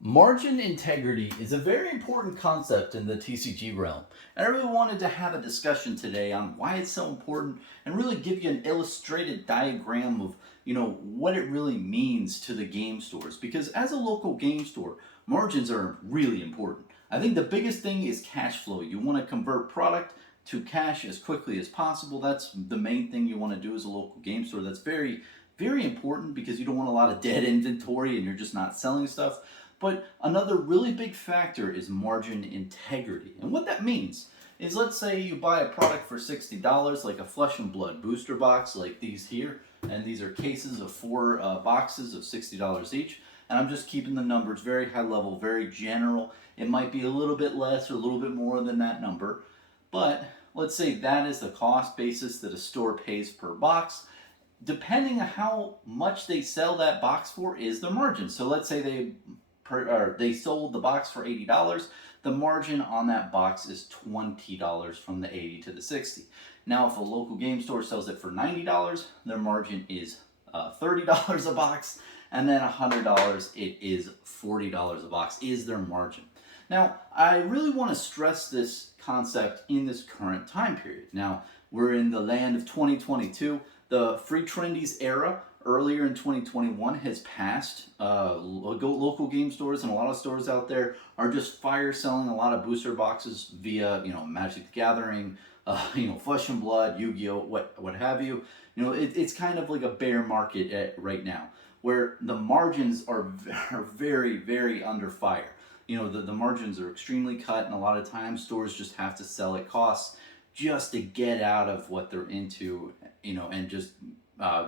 Margin integrity is a very important concept in the TCG realm. And I really wanted to have a discussion today on why it's so important and really give you an illustrated diagram of, what it really means to the game stores. Because as a local game store, margins are really important. I think the biggest thing is cash flow. You want to convert product to cash as quickly as possible. That's the main thing you want to do as a local game store. That's very, very important because you don't want a lot of dead inventory and you're just not selling stuff. But another really big factor is margin integrity. And what that means is, let's say you buy a product for $60, like a Flesh and Blood booster box like these here, and these are cases of four boxes of $60 each. And I'm just keeping the numbers very high level, very general. It might be a little bit less or a little bit more than that number. But let's say that is the cost basis that a store pays per box. Depending on how much they sell that box for is their margin. So let's say they sold the box for $80. The margin on that box is $20 from the 80 to the 60. Now, if a local game store sells it for $90, their margin is $30 a box, and then $100, it is $40 a box is their margin. Now, I really want to stress this concept in this current time period. Now, we're in the land of 2022. The free trendies era earlier in 2021 has passed. Local game stores and a lot of stores out there are just fire selling a lot of booster boxes via, Magic the Gathering, Flesh and Blood, Yu-Gi-Oh, what have you. It's kind of like a bear market right now, where the margins are very, very under fire. The margins are extremely cut, and a lot of times stores just have to sell at costs just to get out of what they're into, and just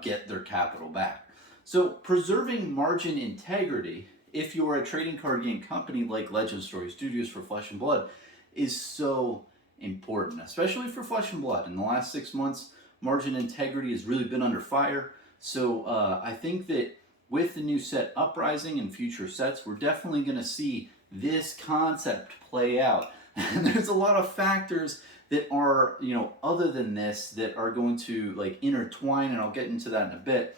get their capital back. So preserving margin integrity, if you're a trading card game company like Legend Story Studios for Flesh and Blood, is so important, especially for Flesh and Blood. In the last 6 months, margin integrity has really been under fire. So I think that with the new set Uprising and future sets, we're definitely going to see this concept play out. And there's a lot of factors that are, other than this, that are going to like intertwine, and I'll get into that in a bit.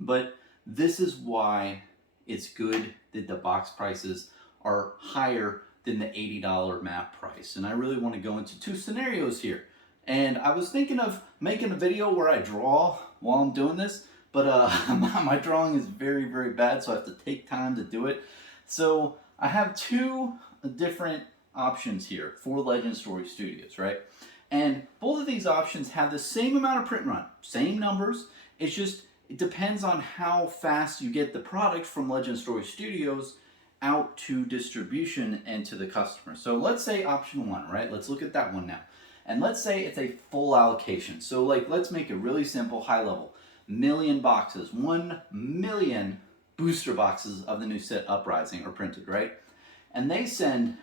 But this is why it's good that the box prices are higher than the $80 map price. And I really want to go into two scenarios here. And I was thinking of making a video where I draw while I'm doing this, but my drawing is very, very bad, so I have to take time to do it. So I have two different options here for Legend Story Studios, right? And both of these options have the same amount of print run, same numbers. It depends on how fast you get the product from Legend Story Studios out to distribution and to the customer. So let's say option one, right? Let's look at that one now. And let's say it's a full allocation. So let's make it really simple, high level. Million boxes, 1 million booster boxes of the new set Uprising are printed, right? And they send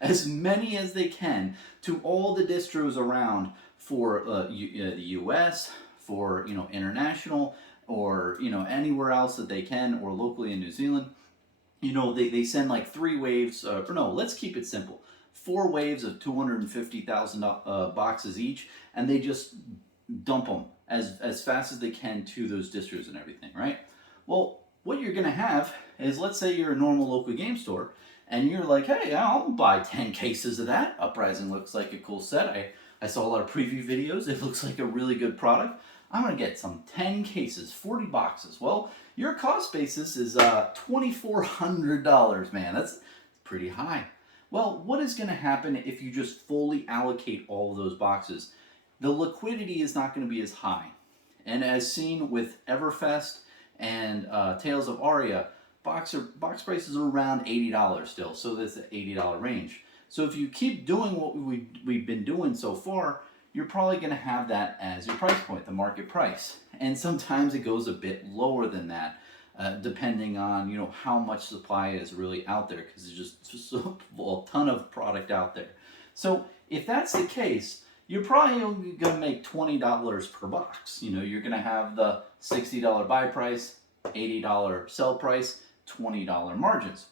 as many as they can to all the distros around for the U.S., for international, or anywhere else that they can, or locally in New Zealand. They send like 3 waves, or no, let's keep it simple. 4 waves of 250,000 boxes each, and they just dump them as fast as they can to those distros and everything, right? Well, what you're gonna have is, let's say you're a normal local game store, and you're like, hey, I'll buy 10 cases of that. Uprising looks like a cool set. I saw a lot of preview videos. It looks like a really good product. I'm going to get some 10 cases, 40 boxes. Well, your cost basis is $2,400, man. That's pretty high. Well, what is going to happen if you just fully allocate all of those boxes? The liquidity is not going to be as high. And as seen with Everfest and Tales of Aria, box prices are around $80 still, so that's the $80 range. So if you keep doing what we've been doing so far, you're probably going to have that as your price point, the market price. And sometimes it goes a bit lower than that, depending on how much supply is really out there, because there's just a ton of product out there. So if that's the case, you're probably only going to make $20 per box. You're going to have the $60 buy price, $80 sell price, $20 margins.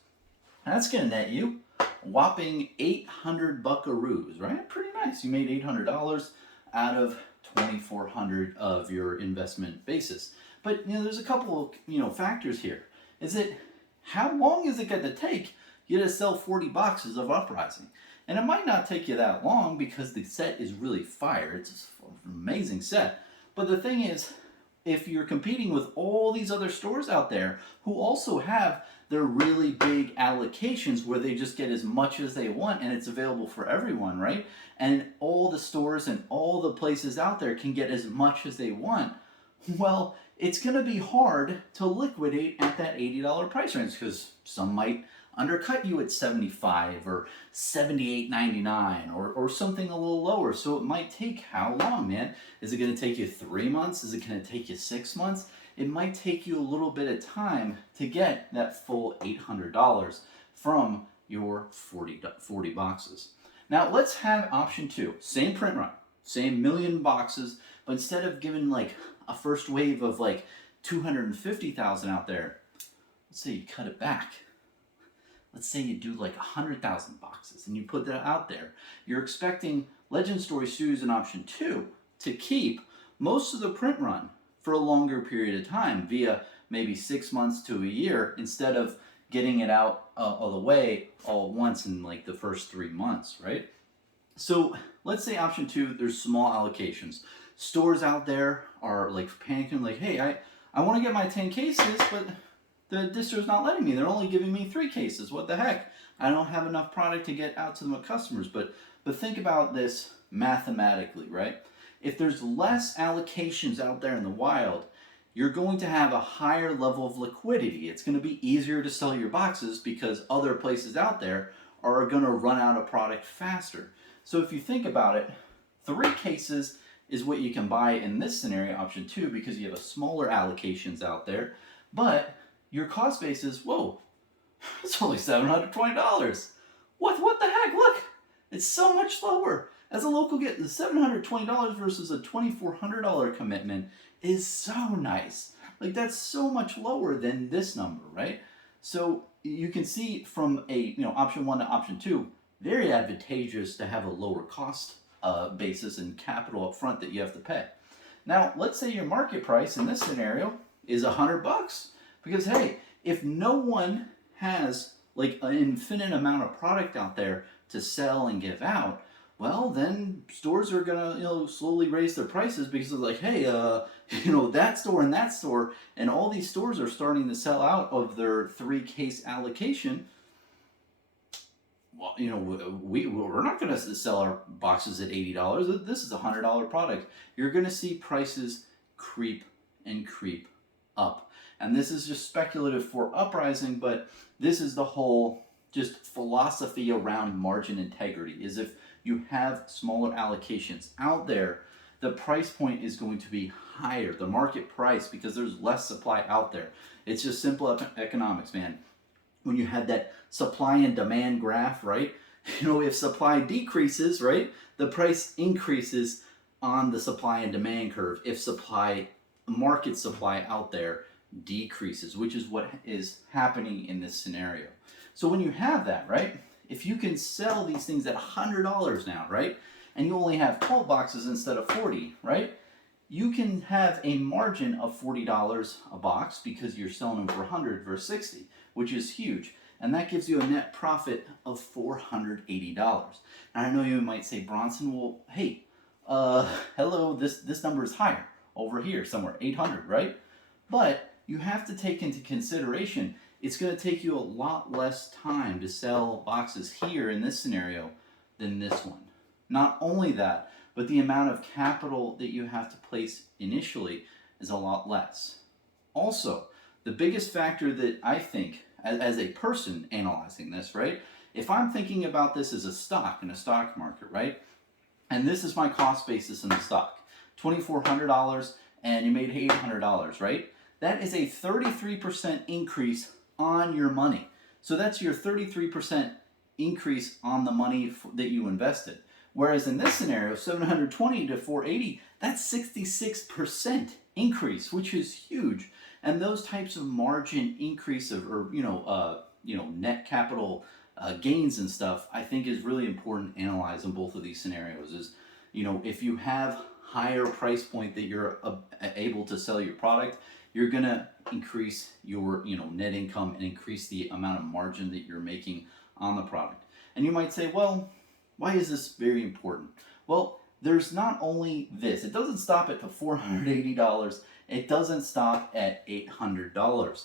That's going to net you a whopping 800 buckaroos, right? Pretty nice. You made $800 out of 2,400 of your investment basis. But there's a couple of factors here. Is it how long is it going to take you to sell 40 boxes of Uprising? And it might not take you that long because the set is really fire. It's an amazing set. But the thing is, if you're competing with all these other stores out there who also have their really big allocations where they just get as much as they want and it's available for everyone, right? And all the stores and all the places out there can get as much as they want. Well, it's going to be hard to liquidate at that $80 price range because some might undercut you at $75 or $78.99 or something a little lower. So it might take how long, man? Is it going to take you 3 months? Is it going to take you 6 months? It might take you a little bit of time to get that full $800 from your 40 boxes. Now let's have option 2. Same print run, same million boxes, but instead of giving like a first wave of like 250,000 out there, let's say you cut it back. Let's say you do like 100,000 boxes and you put that out there. You're expecting Legend Story Studios in option 2 to keep most of the print run for a longer period of time via maybe 6 months to a year instead of getting it out of the way all at once in like the first 3 months, right? So let's say option 2, there's small allocations. Stores out there are like panicking like, hey, I want to get my 10 cases, but the distributor's not letting me. They're only giving me 3 cases. What the heck? I don't have enough product to get out to my customers. But think about this mathematically, right? If there's less allocations out there in the wild, you're going to have a higher level of liquidity. It's going to be easier to sell your boxes because other places out there are going to run out of product faster. So if you think about it, 3 cases is what you can buy in this scenario, option 2, because you have a smaller allocations out there. But your cost base is, whoa, it's only $720. What the heck? Look, it's so much lower. As a local get, the $720 versus a $2,400 commitment is so nice. Like that's so much lower than this number, right? So you can see from a option 1 to option 2, very advantageous to have a lower cost basis and capital up front that you have to pay. Now, let's say your market price in this scenario is $100. Because hey, if no one has like an infinite amount of product out there to sell and give out, well then stores are gonna slowly raise their prices because they're like, hey, that store and all these stores are starting to sell out of their 3 case allocation. Well, we're not going to sell our boxes at $80. This is a $100 product. You're going to see prices creep and creep up. And this is just speculative for Uprising, but this is the whole just philosophy around margin integrity, is if you have smaller allocations out there, the price point is going to be higher, the market price, because there's less supply out there. It's just simple economics, man. When you have that supply and demand graph, right? If supply decreases, right, the price increases on the supply and demand curve. If market supply out there decreases, which is what is happening in this scenario. So when you have that, right, if you can sell these things at $100 now, right, and you only have 12 boxes instead of 40, right, you can have a margin of $40 a box because you're selling them for 100 versus 60, which is huge. And that gives you a net profit of $480. Now I know you might say, Bronson, well, hey, hello, this number is higher over here somewhere, 800, right? But you have to take into consideration it's going to take you a lot less time to sell boxes here in this scenario than this one. Not only that, but the amount of capital that you have to place initially is a lot less. Also, the biggest factor that I think, as a person analyzing this, right, if I'm thinking about this as a stock in a stock market, right, and this is my cost basis in the stock, $2,400, and you made $800, right, that is a 33% increase on your money. So that's your 33% increase on the money that you invested. Whereas in this scenario, 720 to 480, that's 66% increase, which is huge. And those types of margin increase or net capital gains and stuff, I think is really important to analyze in both of these scenarios. Is if you have higher price point that you're able to sell your product, you're gonna increase your net income and increase the amount of margin that you're making on the product. And you might say, well, why is this very important? Well, there's not only this, it doesn't stop at the $480, it doesn't stop at $800.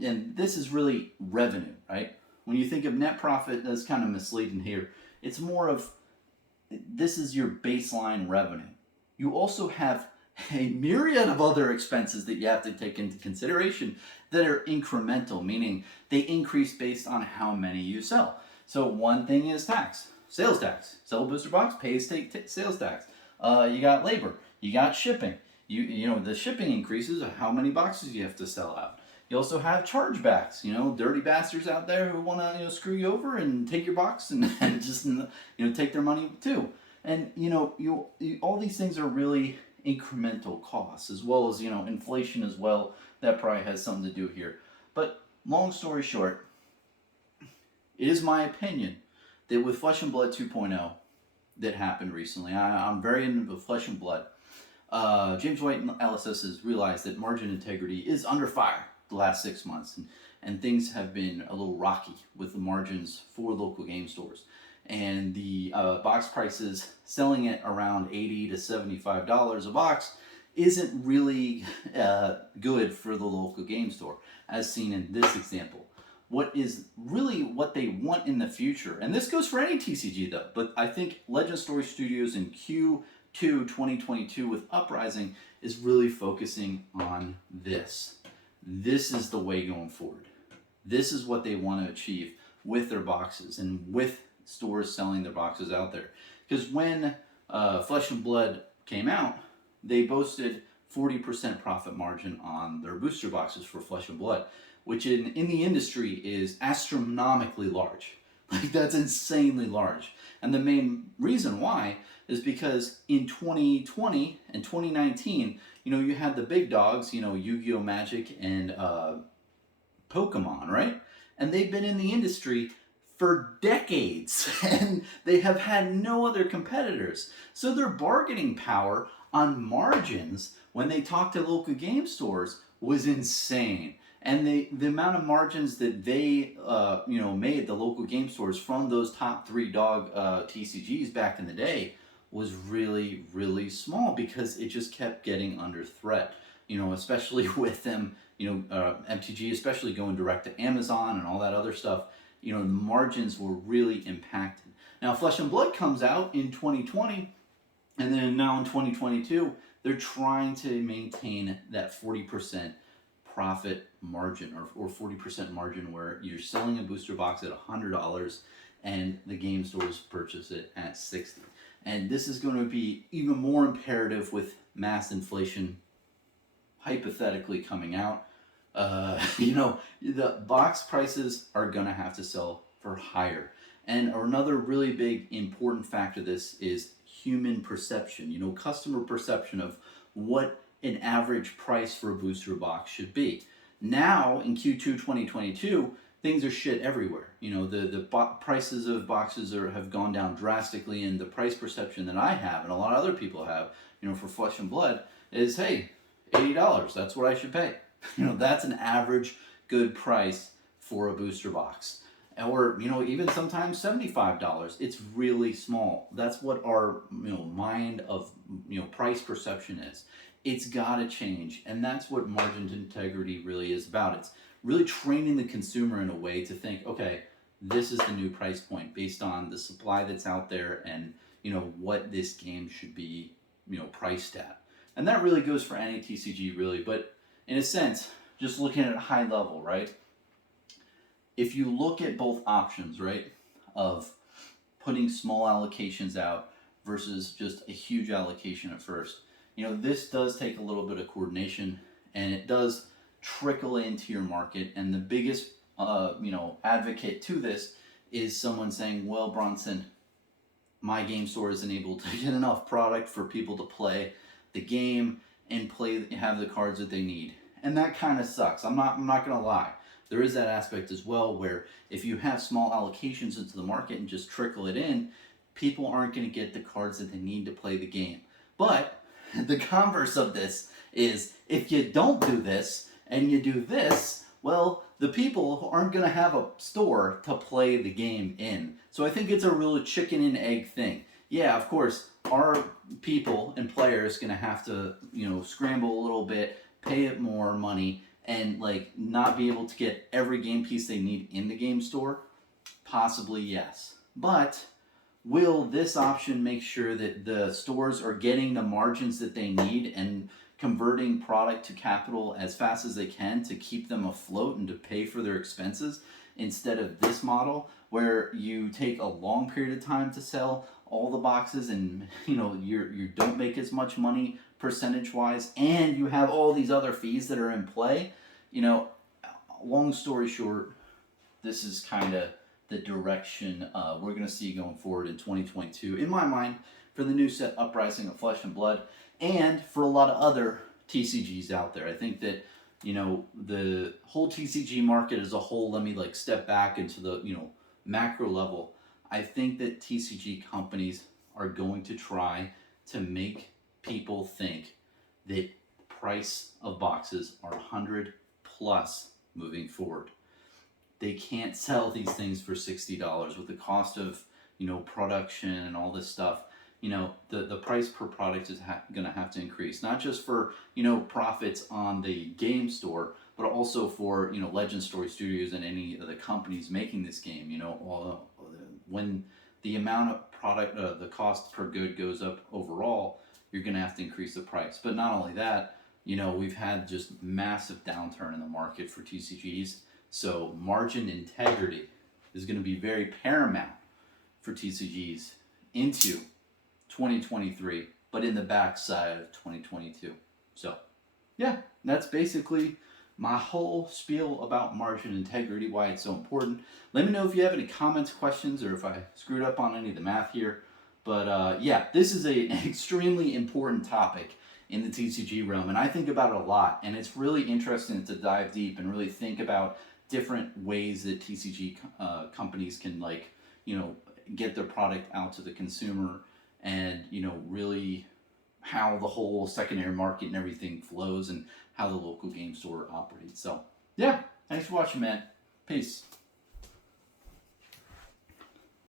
And this is really revenue, right? When you think of net profit, that's kind of misleading here. It's more of, this is your baseline revenue. You also have a myriad of other expenses that you have to take into consideration that are incremental, meaning they increase based on how many you sell. So one thing is tax, sales tax. Sell a booster box, pays sales tax. You got labor, you got shipping. You know the shipping increases how many boxes you have to sell out. You also have chargebacks, dirty bastards out there who want to screw you over and take your box and just take their money too. And you all these things are really incremental costs, as well as inflation as well. That probably has something to do here. But long story short, it is my opinion that with Flesh and Blood 2.0 that happened recently, I'm very into Flesh and Blood. James White and LSS has realized that margin integrity is under fire the last 6 months, and things have been a little rocky with the margins for local game stores. And the box prices selling at around $80 to $75 a box isn't really good for the local game store, as seen in this example. What they want in the future, and this goes for any TCG though, but I think Legend Story Studios in Q2 2022 with Uprising is really focusing on this. This is the way going forward. This is what they want to achieve with their boxes and with stores selling their boxes out there. Because when Flesh and Blood came out, they boasted 40% profit margin on their booster boxes for Flesh and Blood, which in the industry is astronomically large. Like, that's insanely large. And the main reason why is because in 2020 and 2019, you had the big dogs, Yu-Gi-Oh! Magic and Pokemon, right? And they've been in the industry for decades, and they have had no other competitors. So their bargaining power on margins when they talked to local game stores was insane. And the amount of margins that they made, the local game stores, from those top 3 dog TCGs back in the day was really, really small, because it just kept getting under threat. Especially with them, MTG especially going direct to Amazon and all that other stuff. The margins were really impacted. Now Flesh and Blood comes out in 2020, and then now in 2022, they're trying to maintain that 40% profit margin, or 40% margin, where you're selling a booster box at $100 and the game stores purchase it at $60. And this is going to be even more imperative with mass inflation hypothetically coming out. The box prices are going to have to sell for higher. And another really big important factor of this is human perception, customer perception of what an average price for a booster box should be. Now in Q2 2022, things are shit everywhere. The prices of boxes have gone down drastically, and the price perception that I have and a lot of other people have, for Flesh and Blood is, hey, $80, that's what I should pay. That's an average good price for a booster box. Or, even sometimes $75. It's really small. That's what our, mind of, price perception is. It's got to change. And that's what margin integrity really is about. It's really training the consumer in a way to think, okay, this is the new price point based on the supply that's out there and, what this game should be, priced at. And that really goes for any TCG, really. But in a sense, just looking at a high level, right? If you look at both options, right, of putting small allocations out versus just a huge allocation at first, this does take a little bit of coordination, and it does trickle into your market. And the biggest, advocate to this is someone saying, well, Bronson, my game store isn't able to get enough product for people to play the game and have the cards that they need. And that kind of sucks. I'm not going to lie. There is that aspect as well, where if you have small allocations into the market and just trickle it in, people aren't going to get the cards that they need to play the game. But the converse of this is if you don't do this and you do this, well, the people aren't going to have a store to play the game in. So I think it's a real chicken and egg thing. Yeah, of course, our people and players going to have to, scramble a little bit, pay it more money, and like not be able to get every game piece they need in the game store. Possibly yes. But will this option make sure that the stores are getting the margins that they need and converting product to capital as fast as they can to keep them afloat and to pay for their expenses, instead of this model where you take a long period of time to sell all the boxes, and you don't make as much money percentage wise, and you have all these other fees that are in play. Long story short, this is kind of the direction we're going to see going forward in 2022, in my mind, for the new set Uprising of Flesh and Blood, and for a lot of other TCGs out there. I think that, the whole TCG market as a whole, let me step back into the, macro level. I think that TCG companies are going to try to make people think that price of boxes are 100 plus moving forward. They can't sell these things for $60 with the cost of production and all this stuff. The price per product is going to have to increase, not just for profits on the game store, but also for Legend Story Studios and any of the companies making this game. When the amount of product, the cost per good goes up overall, you're going to have to increase the price. But not only that, we've had just massive downturn in the market for TCGs. So margin integrity is going to be very paramount for TCGs into 2023, but in the backside of 2022. So yeah, that's basically my whole spiel about margin integrity, why it's so important. Let me know if you have any comments, questions, or if I screwed up on any of the math here. But yeah, this is an extremely important topic in the TCG realm, and I think about it a lot, and it's really interesting to dive deep and really think about different ways that TCG companies can get their product out to the consumer, and really how the whole secondary market and everything flows and how the local game store operates. So yeah, thanks for watching, man. Peace.